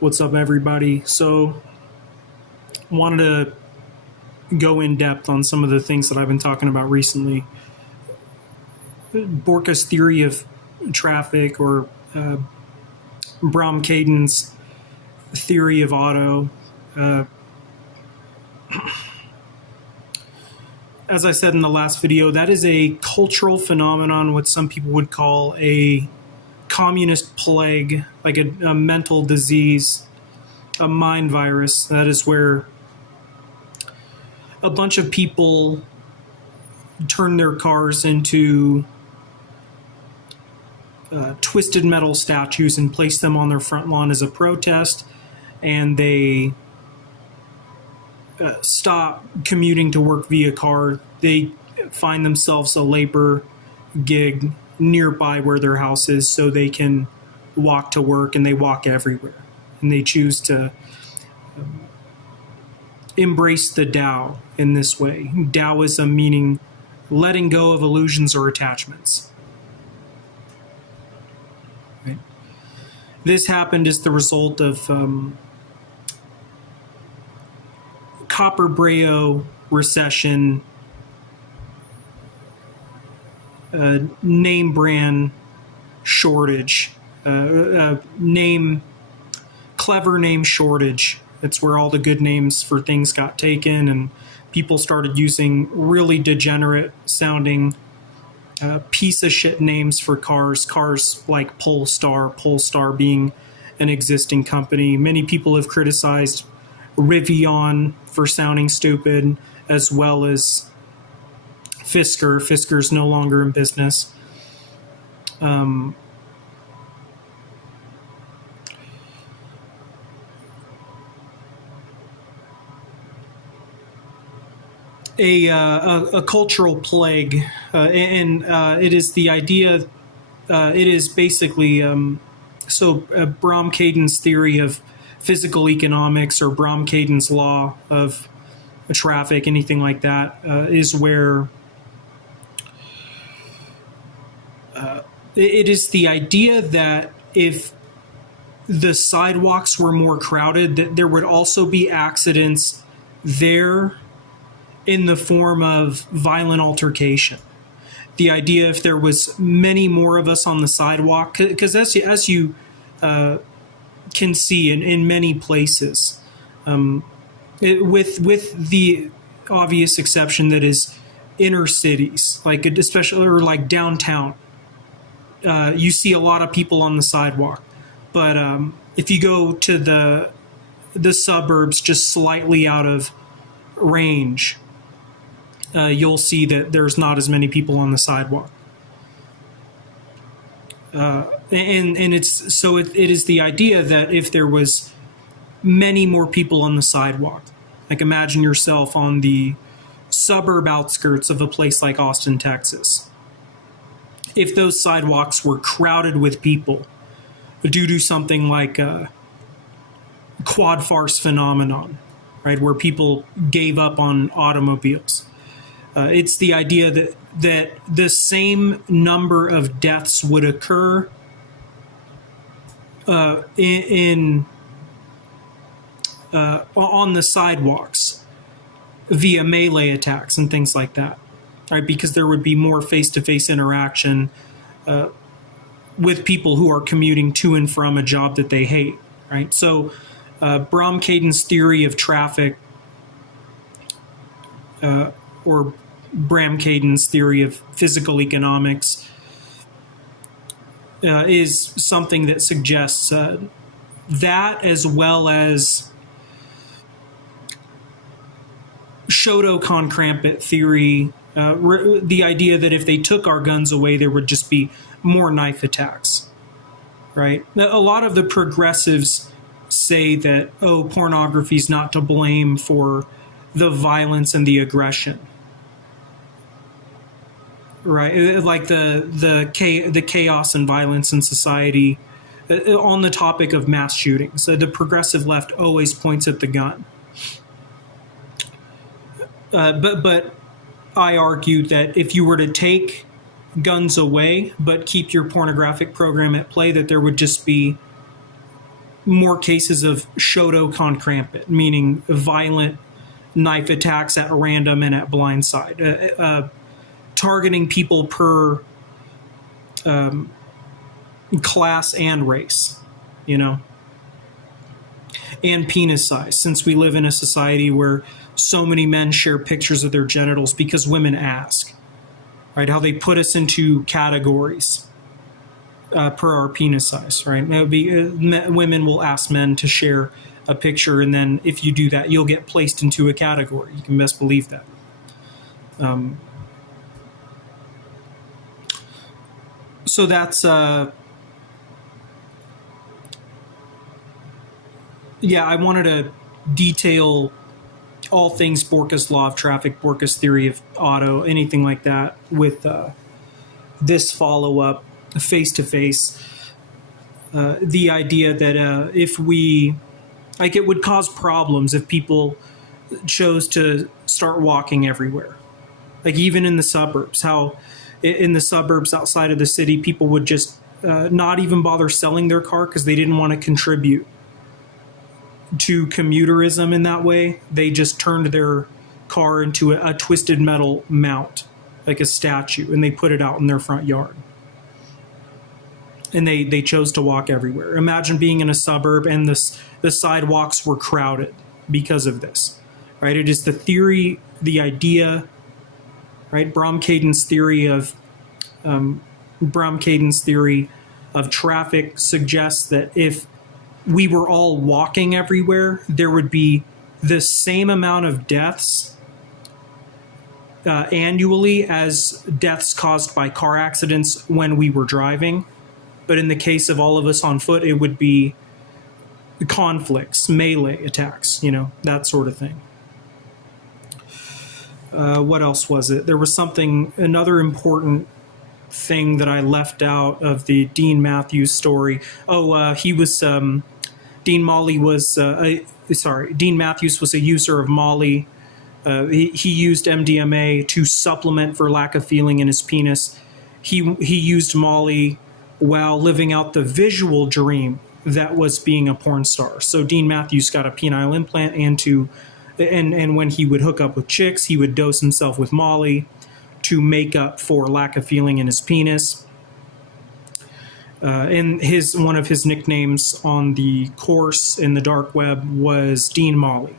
What's up, everybody? So, wanted to go in depth on some of the things that I've been talking about recently. Borka's theory of traffic, or Bromkaden's theory of auto. As I said in the last video, that is a cultural phenomenon, what some people would call a communist plague, like a mental disease, a mind virus. That is where a bunch of people turn their cars into twisted metal statues and place them on their front lawn as a protest, and they stop commuting to work via car. They find themselves a labor gig nearby where their house is so they can walk to work, and they walk everywhere. And they choose to embrace the Tao in this way. Taoism meaning letting go of illusions or attachments. Right? This happened as the result of copper brayo recession, name brand shortage, clever name shortage. It's where all the good names for things got taken, and people started using really degenerate sounding piece of shit names for cars like Polestar being an existing company. Many people have criticized Rivian for sounding stupid, as well as Fisker. Fisker's no longer in business. A cultural plague, and it is the idea. It is basically Bromkaden's theory of physical economics, or Bromkaden's law of traffic, anything like that, is where it is the idea that if the sidewalks were more crowded, that there would also be accidents there in the form of violent altercation. The idea, if there was many more of us on the sidewalk, because as you can see in many places, with the obvious exception that is inner cities, like especially or like downtown, you see a lot of people on the sidewalk. But if you go to the suburbs, just slightly out of range, you'll see that there's not as many people on the sidewalk. And it's so it is the idea that if there was many more people on the sidewalk, like imagine yourself on the suburb outskirts of a place like Austin, Texas. If those sidewalks were crowded with people due to something like a quad farce phenomenon, right, where people gave up on automobiles, it's the idea that the same number of deaths would occur on the sidewalks via melee attacks and things like that, right? Because there would be more face-to-face interaction with people who are commuting to and from a job that they hate, right? So Bromkaden's theory of traffic, or Bromkaden's theory of physical economics, is something that suggests that, as well as Shotokan Crampit theory, the idea that if they took our guns away, there would just be more knife attacks, right? A lot of the progressives say that, pornography is not to blame for the violence and the aggression, right? Like the chaos and violence in society. On the topic of mass shootings, the progressive left always points at the gun. But I argue that if you were to take guns away but keep your pornographic program at play, that there would just be more cases of Shotokan crampet, meaning violent knife attacks at random and at blindside, targeting people per class and race, you know, and penis size, since we live in a society where so many men share pictures of their genitals because women ask, right? How they put us into categories per our penis size, right? That would be, women will ask men to share a picture, and then if you do that, you'll get placed into a category. You can best believe that. So that's yeah, I wanted to detail all things Borka's law of traffic, Borka's theory of auto, anything like that, with this follow-up face-to-face. The idea that if we, like, it would cause problems if people chose to start walking everywhere. Like, even in the suburbs, how in the suburbs outside of the city, people would just not even bother selling their car because they didn't want to contribute to commuterism in that way. They just turned their car into a twisted metal mount, like a statue, and they put it out in their front yard. And they chose to walk everywhere. Imagine being in a suburb and the sidewalks were crowded because of this, right? It is the theory, the idea, right? Bromkaden's theory of traffic suggests that if we were all walking everywhere, there would be the same amount of deaths annually as deaths caused by car accidents when we were driving. But in the case of all of us on foot, it would be conflicts, melee attacks, you know, that sort of thing. What else was it? There was another important thing that I left out of the Dean Matthews story. Dean Matthews was a user of Molly. He used MDMA to supplement for lack of feeling in his penis. He used Molly while living out the visual dream that was being a porn star. So Dean Matthews got a penile implant, and when he would hook up with chicks, he would dose himself with Molly to make up for lack of feeling in his penis. And one of his nicknames on the course in the dark web was Dean Molly.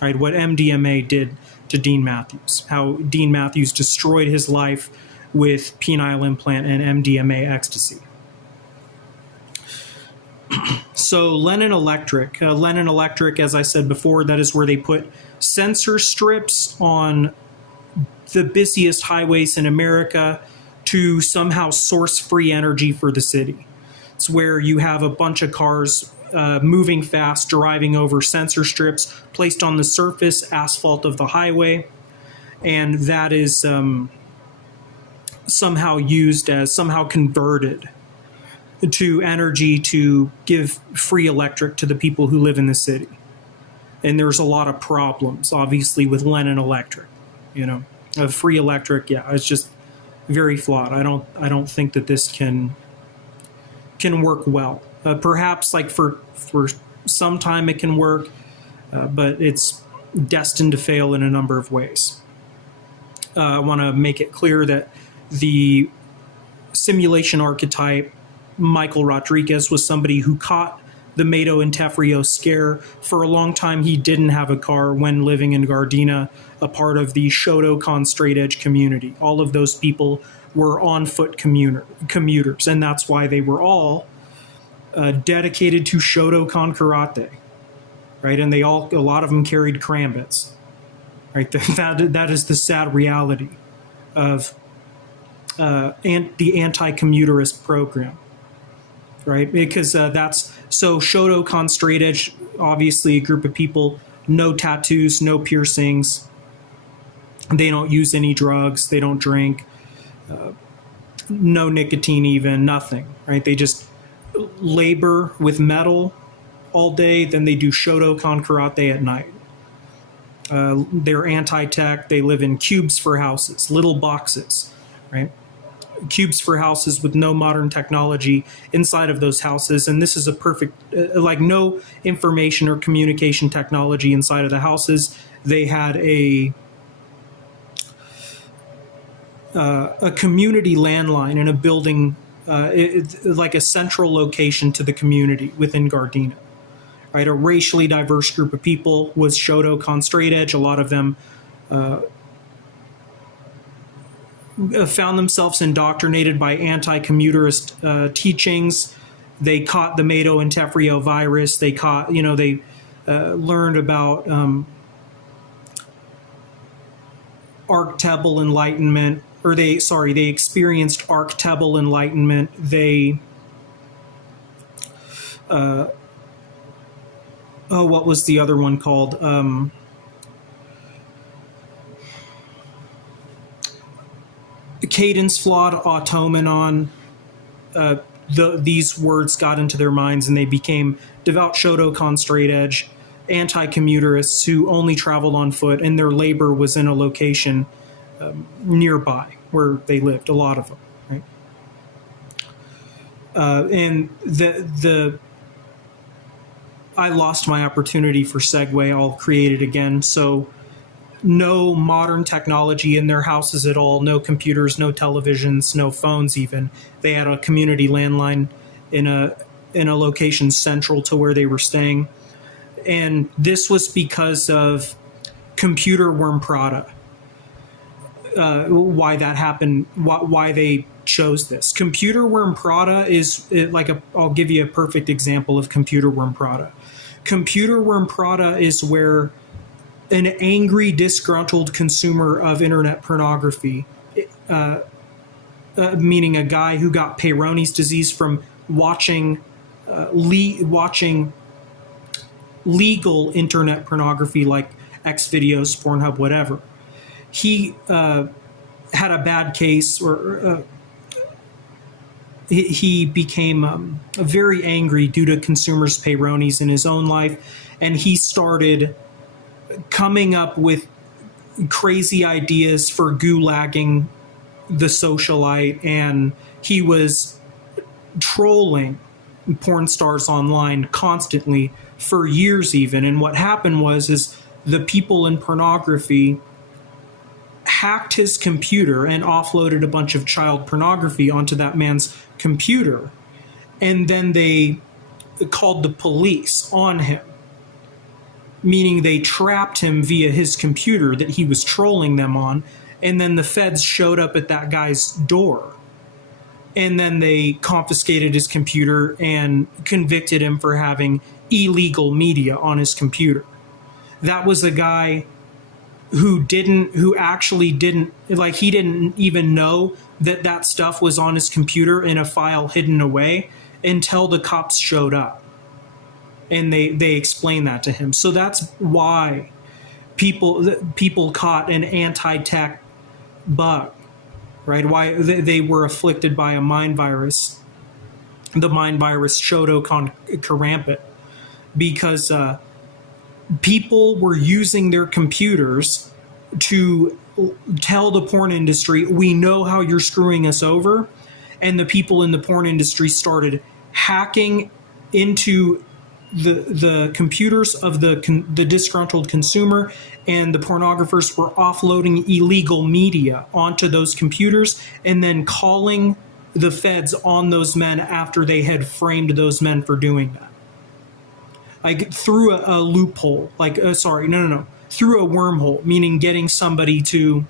Right, what MDMA did to Dean Matthews, how Dean Matthews destroyed his life with penile implant and MDMA ecstasy. So Lenin Electric, as I said before, that is where they put sensor strips on the busiest highways in America to somehow source free energy for the city. It's where you have a bunch of cars moving fast, driving over sensor strips placed on the surface asphalt of the highway, and that is somehow converted to energy to give free electric to the people who live in the city. And there's a lot of problems, obviously, with Lenin Electric. You know, free electric, yeah, it's just very flawed. I don't think that this can work well. Perhaps like for some time it can work, but it's destined to fail in a number of ways. I want to make it clear that the simulation archetype, Michael Rodriguez, was somebody who caught the Mato and Tefrio scare. For a long time, he didn't have a car when living in Gardena, a part of the Shotokan straight edge community. All of those people were on foot commuters, and that's why they were all dedicated to Shotokan karate, right? And a lot of them carried karambits, right? That is the sad reality of the anti-commuterist program, right? Because so Shotokan straight edge, obviously a group of people, no tattoos, no piercings. They don't use any drugs. They don't drink. No nicotine even, nothing, right? They just labor with metal all day, then they do Shotokan karate at night. They're anti-tech. They live in cubes for houses, little boxes, right? cubes for houses with no modern technology inside of those houses. And this is a perfect, like no information or communication technology inside of the houses. They had a community landline in a building, like a central location to the community within Gardena. Right, a racially diverse group of people was Shotokan straight edge. A lot of them found themselves indoctrinated by anti-commuterist teachings. They caught the Mado and Tefrio virus. They caught, they learned about archetypal enlightenment, or they experienced archetypal enlightenment. They what was the other one called? Cadence flawed automaton. These words got into their minds and they became devout Shotokan straight edge, anti-commuterists who only traveled on foot, and their labor was in a location nearby where they lived, a lot of them. Right? And I lost my opportunity for segue. I'll create it again. So no modern technology in their houses at all, no computers, no televisions, no phones even. They had a community landline in a location central to where they were staying. And this was because of computer worm Prada. Why that happened, why they chose this. Computer worm Prada is I'll give you a perfect example of computer worm Prada. Computer worm Prada is where an angry, disgruntled consumer of internet pornography, meaning a guy who got Peyronie's disease from watching legal internet pornography like Xvideos, Pornhub, whatever. He had a bad case, or he became very angry due to consumers' Peyronie's in his own life, and he started coming up with crazy ideas for gulagging the socialite, and he was trolling porn stars online constantly for years even. And what happened is the people in pornography hacked his computer and offloaded a bunch of child pornography onto that man's computer, and then they called the police on him, meaning they trapped him via his computer that he was trolling them on, and then the feds showed up at that guy's door, and then they confiscated his computer and convicted him for having illegal media on his computer. That was a guy who didn't even know that stuff was on his computer in a file hidden away until the cops showed up. And they explained that to him. So that's why people caught an anti-tech bug, right? Why they were afflicted by a mind virus, the mind virus Shotokan rampant, because people were using their computers to tell the porn industry, we know how you're screwing us over. And the people in the porn industry started hacking into the computers of the disgruntled consumer, and the pornographers were offloading illegal media onto those computers and then calling the feds on those men after they had framed those men for doing that. Like through a loophole, through a wormhole, meaning getting somebody to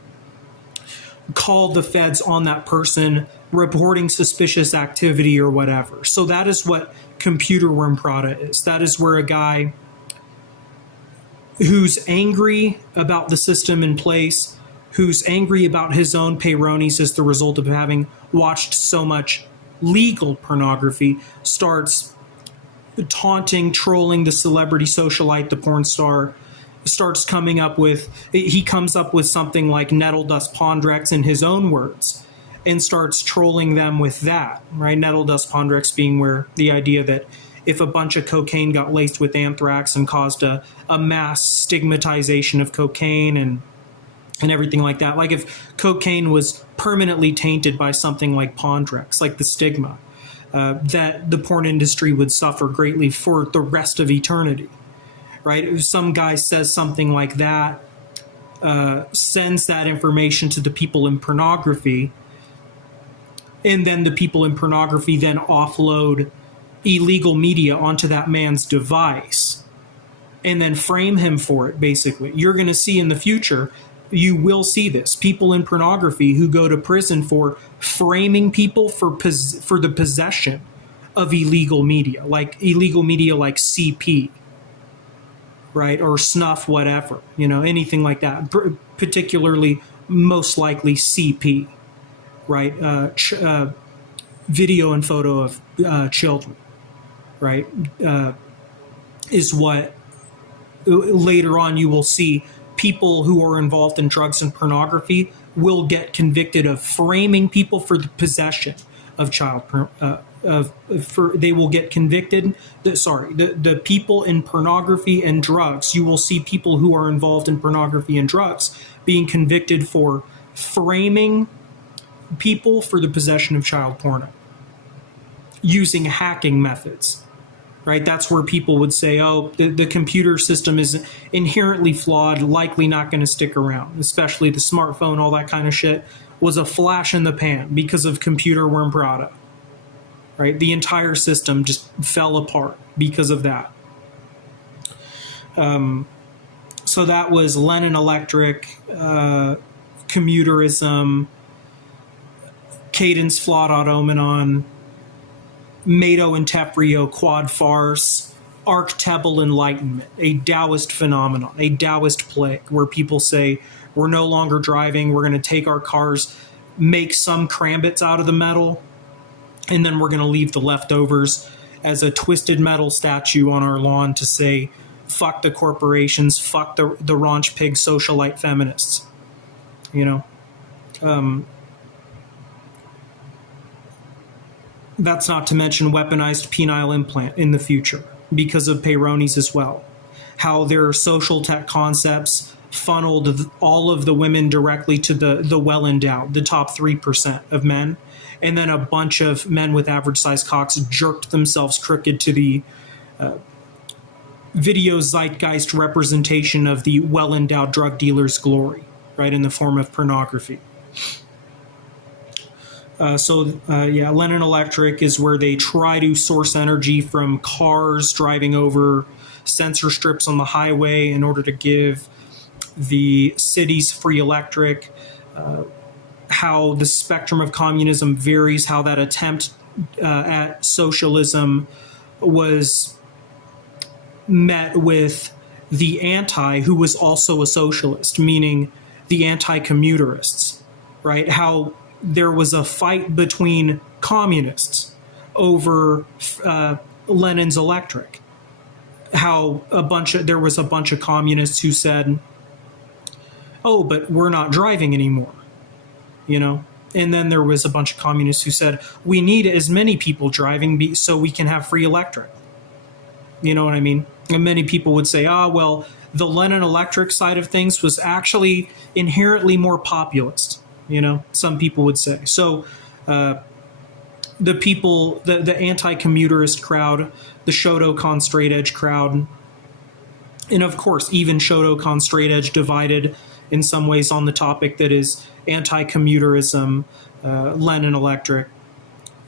call the feds on that person, reporting suspicious activity or whatever. So that is what computer worm Prada is. That is where a guy who's angry about the system in place, who's angry about his own Peyronie's as the result of having watched so much legal pornography, starts taunting, trolling the celebrity socialite, the porn star, he comes up with something like Nettle Dust Pondrex in his own words, and starts trolling them with that, right? Nettle Dust Pondrex being where the idea that if a bunch of cocaine got laced with anthrax and caused a mass stigmatization of cocaine, and and everything like that. Like if cocaine was permanently tainted by something like Pondrex, like the stigma, that the porn industry would suffer greatly for the rest of eternity, right? If some guy says something like that, sends that information to the people in pornography, and then the people in pornography then offload illegal media onto that man's device and then frame him for it, basically. You're going to see in the future, you will see this. People in pornography who go to prison for framing people for the possession of illegal media like CP, right? Or snuff, whatever, anything like that. Particularly, most likely CP, right? Video and photo of children, right? Is what later on you will see people who are involved in drugs and pornography will get convicted of framing people for the possession of they will get convicted. The people in pornography and drugs, you will see people who are involved in pornography and drugs being convicted for framing people for the possession of child porno using hacking methods, right? That's where people would say, oh, the computer system is inherently flawed, likely not going to stick around, especially the smartphone, all that kind of shit was a flash in the pan because of computer worm Prada, right? The entire system just fell apart because of that. So that was Lenin Electric, commuterism, Cadence flawed automaton, Mado and Teprio quad farce, archetypal enlightenment, a Taoist phenomenon, a Taoist plague, where people say, we're no longer driving, we're going to take our cars, make some crambits out of the metal, and then we're going to leave the leftovers as a twisted metal statue on our lawn to say, fuck the corporations, fuck the raunch pig socialite feminists. That's not to mention weaponized penile implant in the future because of Peyronie's as well. How their social tech concepts funneled all of the women directly to the well-endowed, the top 3% of men. And then a bunch of men with average-sized cocks jerked themselves crooked to the video zeitgeist representation of the well-endowed drug dealer's glory, right, in the form of pornography. Lenin Electric is where they try to source energy from cars driving over sensor strips on the highway in order to give the cities free electric. How the spectrum of communism varies, how that attempt at socialism was met with the anti, who was also a socialist, meaning the anti-commuterists, right? How there was a fight between communists over Lenin's Electric. How there was a bunch of communists who said, oh, but we're not driving anymore, And then there was a bunch of communists who said, we need as many people driving so we can have free electric. You know what I mean? And many people would say, well, the Lenin Electric side of things was actually inherently more populist. Some people would say. So the people, the anti-commuterist crowd, the Shotokan straight edge crowd, and of course, even Shotokan straight edge divided in some ways on the topic that is anti-commuterism, Lenin Electric,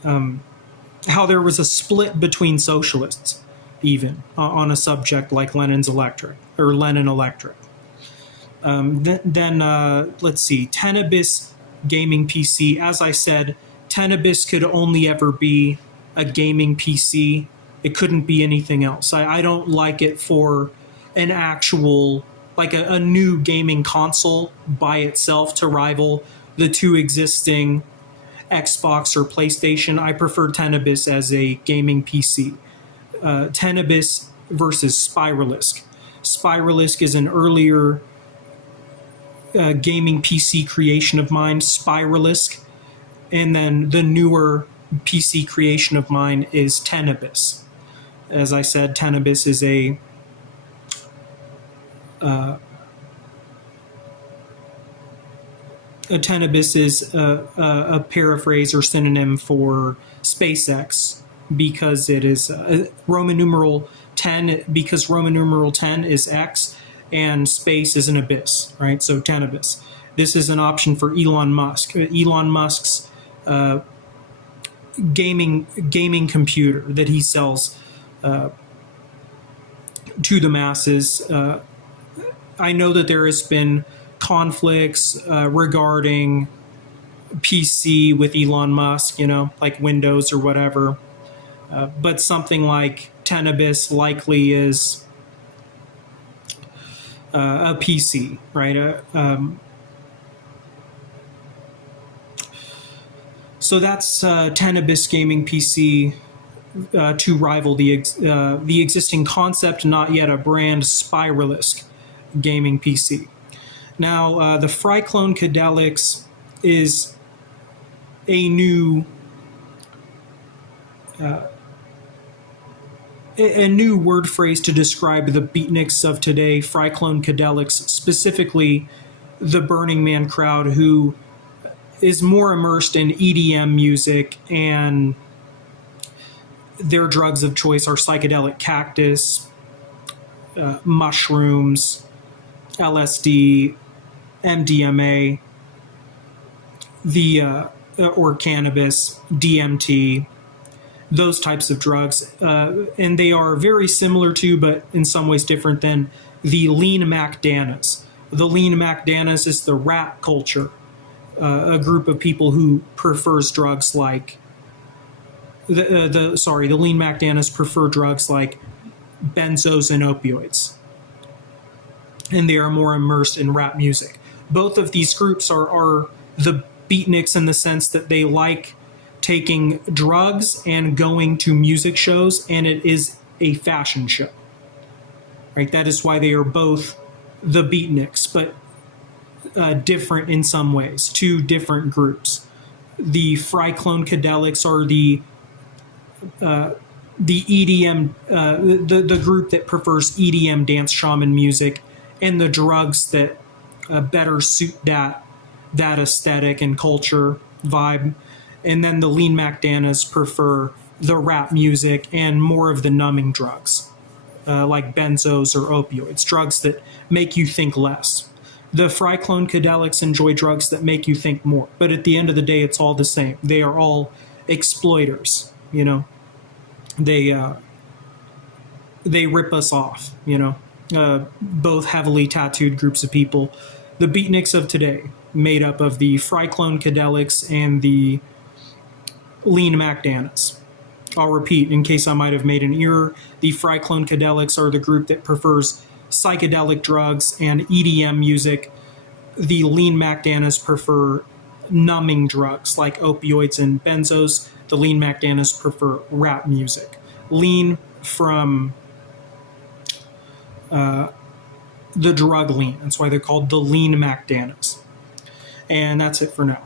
how there was a split between socialists, even on a subject like Lenin's Electric or Lenin Electric. Let's see, Tenabyss gaming PC. As I said, Tenabyss could only ever be a gaming PC. It couldn't be anything else. I don't like it for an actual, like a new gaming console by itself to rival the two existing Xbox or PlayStation. I prefer Tenabyss as a gaming PC. Tenabyss versus Spiralisk. Spiralisk is an earlier gaming PC creation of mine, Spiralisk, and then the newer PC creation of mine is Tenabyss. As I said, Tenabyss is a Tenabyss is a paraphrase or synonym for SpaceX because it is Roman numeral 10, because Roman numeral 10 is X and space is an abyss, right? So Tenabyss. This is an option for Elon Musk. Elon Musk's gaming computer that he sells to the masses. I know that there has been conflicts regarding PC with Elon Musk, like Windows or whatever. But something like Tenabyss likely is a PC, right? So that's Tenabyss gaming PC to rival the existing concept, not yet a brand, Spiralisk gaming PC. Now, the Fryclone Cadelix is a new word phrase to describe the beatniks of today, Fryclone Cadelix, specifically the Burning Man crowd, who is more immersed in EDM music, and their drugs of choice are psychedelic cactus, mushrooms, LSD, MDMA, or cannabis, DMT, those types of drugs. And they are very similar to, but in some ways different than, the lean MacDanas. The lean MacDanas is the rap culture, a group of people who prefers drugs like, the lean MacDanas prefer drugs like benzos and opioids. And they are more immersed in rap music. Both of these groups are the beatniks in the sense that they like taking drugs and going to music shows, and it is a fashion show. Right? That is why they are both the beatniks, but different in some ways, two different groups. The Fryclone Cadelix are the EDM, the group that prefers EDM dance shaman music, and the drugs that better suit that aesthetic and culture vibe. And then the lean MacDanas prefer the rap music and more of the numbing drugs, like benzos or opioids, drugs that make you think less. The Fryclone Cadelix enjoy drugs that make you think more. But at the end of the day, it's all the same. They are all exploiters, They rip us off, both heavily tattooed groups of people. The beatniks of today, made up of the Fryclone Cadelix and the lean MacDanas. I'll repeat in case I might have made an error. The Fryclone Cadelix are the group that prefers psychedelic drugs and EDM music. The lean MacDanas prefer numbing drugs like opioids and benzos. The lean MacDanas prefer rap music. Lean from the drug lean. That's why they're called the lean MacDanas. And that's it for now.